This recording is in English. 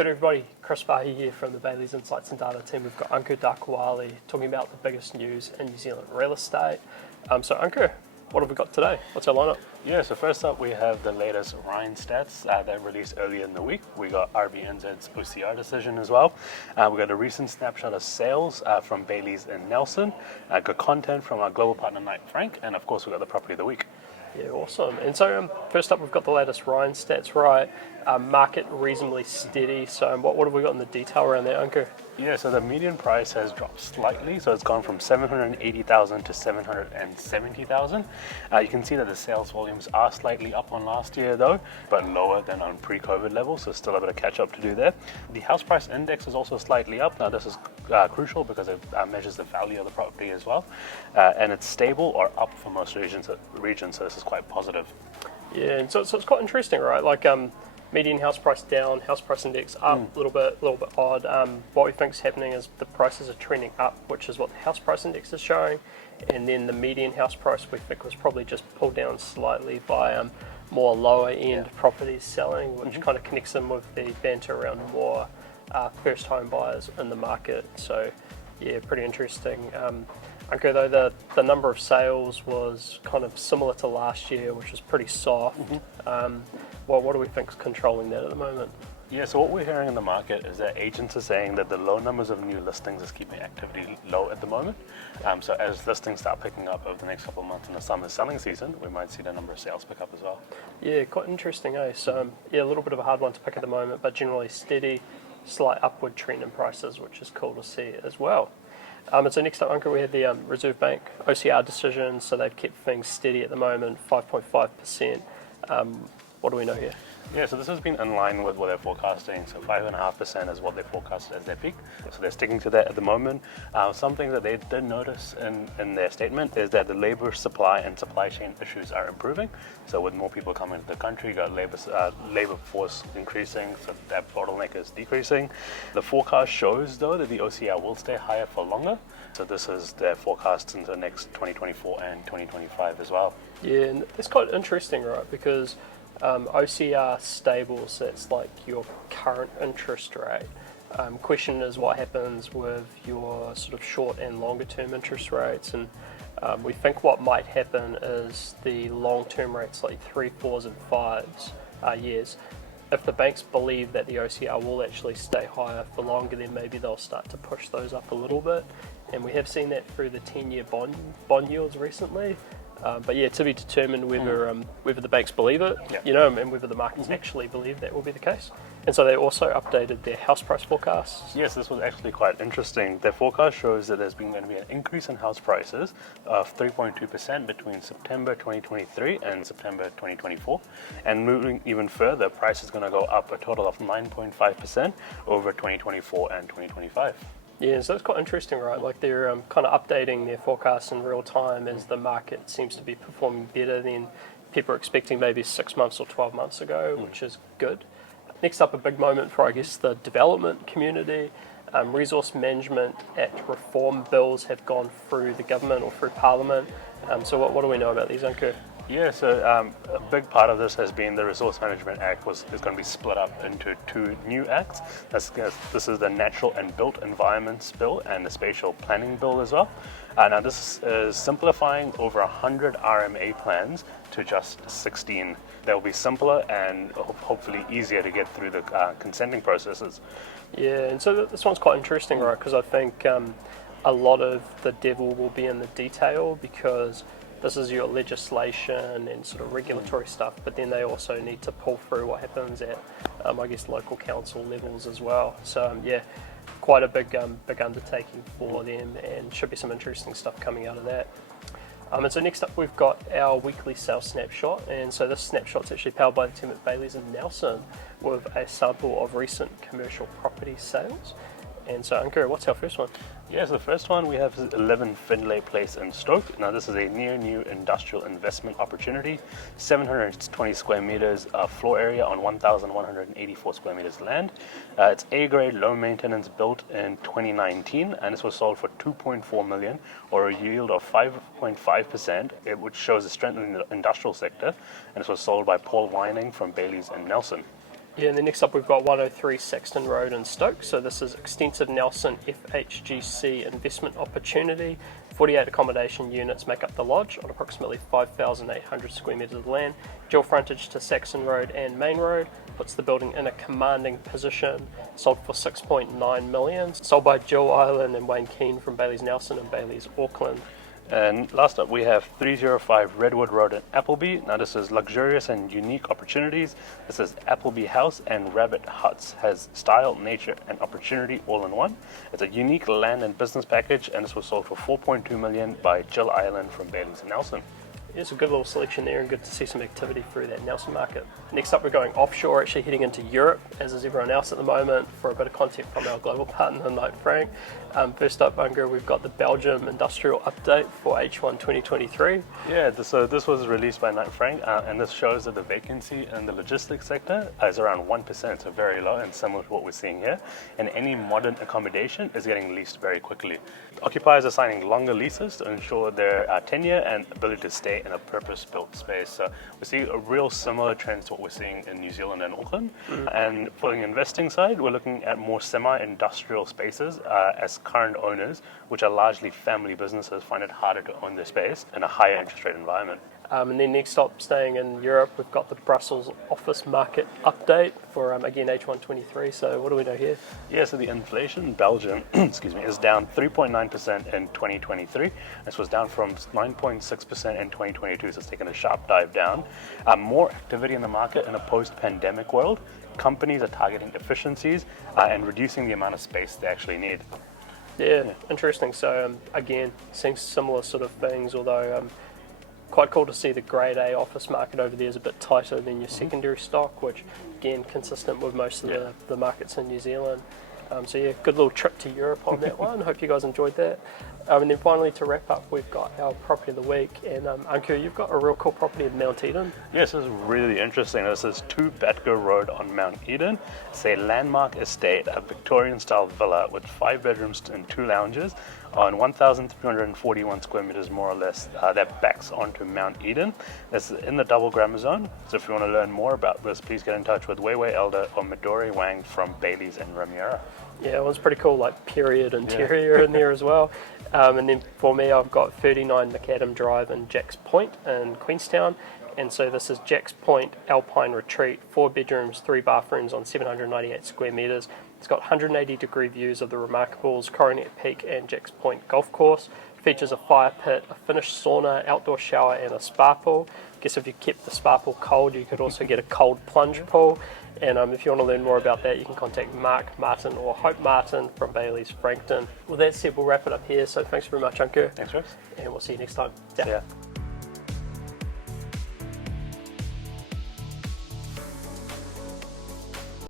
Kia ora everybody, Chris Farhi here from the Bayleys Insights Data team. We've got Ankur Dakwale talking about the biggest news in New Zealand real estate. So Ankur, what have we got today? What's our lineup? Yeah, so first up we have the latest REINZ stats that released earlier in the week. We got RBNZ's OCR decision as well. We got a recent snapshot of sales from Bayleys and Nelson. Got content from our global partner Knight Frank, and of course we got the property of the week. Yeah, awesome. And so first up, we've got the latest REINZ stats, right? Market reasonably steady. So what have we got in the detail around that, Ankur? Yeah, so the median price has dropped slightly, so it's gone from 780,000 to 770,000. You can see that the sales volumes are slightly up on last year though, but lower than on pre-COVID levels, so still a bit of catch up to do there. The house price index is also slightly up. Now this is crucial because it measures the value of the property as well, and it's stable or up for most regions, so this is quite positive. Yeah, and so it's quite interesting, right? Like median house price down, house price index up, a little bit odd. What we think is happening is the prices are trending up, which is what the house price index is showing, and then the median house price we think was probably just pulled down slightly by more lower end properties selling, which kind of connects them with the banter around more first home buyers in the market. So yeah, pretty interesting. Okay, though the number of sales was kind of similar to last year, which was pretty soft. Well, what do we think is controlling that at the moment? Yeah, so what we're hearing in the market is that agents are saying that the low numbers of new listings is keeping activity low at the moment. So as listings start picking up over the next couple of months in the summer selling season, we might see the number of sales pick up as well. Yeah, quite interesting, eh? So yeah, a little bit of a hard one to pick at the moment, but generally steady, slight upward trend in prices, which is cool to see as well. And so next up, Ankur, we had the Reserve Bank OCR decision. So they've kept things steady at the moment, 5.5%. What do we know here? Yeah, so this has been in line with what they're forecasting. So 5.5% is what they forecasted as their peak. So they're sticking to that at the moment. Something that they did notice in their statement is that the labor supply and supply chain issues are improving. So with more people coming to the country, you got labor force increasing, so that bottleneck is decreasing. The forecast shows though that the OCR will stay higher for longer. So this is their forecast into the next 2024 and 2025 as well. Yeah, and it's quite interesting, right? Because OCR stable, so that's like your current interest rate. Question is what happens with your sort of short and longer term interest rates, and we think what might happen is the long term rates like 3, 4s and 5s years. If the banks believe that the OCR will actually stay higher for longer, then maybe they'll start to push those up a little bit, and we have seen that through the 10-year bond yields recently. But yeah, to be determined whether the banks believe it, and whether the markets actually believe that will be the case. And so they also updated their house price forecasts. Yes, this was actually quite interesting. Their forecast shows that there's going to be an increase in house prices of 3.2% between September 2023 and September 2024. And moving even further, price is going to go up a total of 9.5% over 2024 and 2025. Yeah, so it's quite interesting, right? Like they're kind of updating their forecasts in real time as the market seems to be performing better than people are expecting maybe 6 months or 12 months ago, which is good. Next up, a big moment for, I guess, the development community. Resource Management Act reform bills have gone through the government or through Parliament. So what do we know about these, Ankur? Yeah, so a big part of this has been the Resource Management Act is going to be split up into 2 new acts. This is the Natural and Built Environments Bill and the Spatial Planning Bill as well. Now this is simplifying over 100 RMA plans to just 16. They'll be simpler and hopefully easier to get through the consenting processes. Yeah, and so this one's quite interesting, right? Because I think a lot of the devil will be in the detail, because this is your legislation and sort of regulatory stuff, but then they also need to pull through what happens at, I guess, local council levels as well. So yeah, quite a big undertaking for them, and should be some interesting stuff coming out of that. And so next up, we've got our weekly sales snapshot, and so this snapshot's actually powered by the team at Bayleys and Nelson with a sample of recent commercial property sales. And so, Ankur, what's our first one? Yeah, so the first one we have is 11 Findlay Place in Stoke. Now this is a near-new industrial investment opportunity, 720 square meters of floor area on 1,184 square meters land. It's A-grade, low maintenance, built in 2019, and this was sold for $2.4 million, or a yield of 5.5%, which shows the strength in the industrial sector, and this was sold by Paul Wining from Bayleys and Nelson. Yeah, and then next up we've got 103 Saxton Road in Stoke. So this is extensive Nelson FHGC investment opportunity. 48 accommodation units make up the lodge on approximately 5,800 square metres of land. Dual frontage to Saxton Road and Main Road. Puts the building in a commanding position. Sold for 6.9 million. Sold by Jill Island and Wayne Keane from Bayleys Nelson and Bayleys Auckland. And last up, we have 305 Redwood Road in Appleby. Now, this is luxurious and unique opportunities. This is Appleby House and Rabbit Huts. Has style, nature, and opportunity all in one. It's a unique land and business package, and this was sold for 4.2 million by Jill Island from Bayleys and Nelson. There's a good little selection there and good to see some activity through that Nelson market. Next up we're going offshore, actually heading into Europe, as is everyone else at the moment, for a bit of content from our global partner, Knight Frank. First up, Ankur, we've got the Belgium industrial update for H1 2023. Yeah, so this was released by Knight Frank, and this shows that the vacancy in the logistics sector is around 1%, so very low and similar to what we're seeing here. And any modern accommodation is getting leased very quickly. Occupiers are signing longer leases to ensure their tenure and ability to stay in a purpose-built space. So we see a real similar trend to what we're seeing in New Zealand and Auckland. And for the investing side, we're looking at more semi-industrial spaces as current owners, which are largely family businesses, find it harder to own their space in a higher interest rate environment. And then next up, staying in Europe, we've got the Brussels office market update for, again, H1 23. So what do we know here? Yeah, so the inflation in Belgium is down 3.9% in 2023. This was down from 9.6% in 2022, so it's taken a sharp dive down. More activity in the market in a post-pandemic world. Companies are targeting efficiencies and reducing the amount of space they actually need. Yeah. Interesting. So again, seeing similar sort of things, although quite cool to see the grade A office market over there is a bit tighter than your secondary stock, which again consistent with most of the markets in New Zealand. So yeah, good little trip to Europe on that one. Hope you guys enjoyed that. And then finally, to wrap up, we've got our property of the week. And Ankur, you've got a real cool property in Mount Eden. Yes, this is really interesting. This is 2 Batco Road on Mount Eden. It's a landmark estate, a Victorian-style villa with 5 bedrooms and 2 lounges on 1,341 square meters, more or less, that backs onto Mount Eden. It's in the double grammar zone. So if you want to learn more about this, please get in touch with Weiwei Elder or Midori Wang from Bayleys and Riviera. Yeah, it was pretty cool, like period interior in there as well. And then for me, I've got 39 Macadam Drive in Jacks Point in Queenstown. And so this is Jacks Point Alpine Retreat, 4 bedrooms, 3 bathrooms on 798 square metres. It's got 180 degree views of the Remarkables, Coronet Peak and Jacks Point Golf Course. Features a fire pit, a finished sauna, outdoor shower and a spa pool. I guess if you kept the spa pool cold, you could also get a cold plunge pool. And if you want to learn more about that, you can contact Mark Martin or Hope Martin from Bayleys Frankton. Well, that said, we'll wrap it up here. So thanks very much, Ankur. Thanks, Rex. And we'll see you next time. Yeah.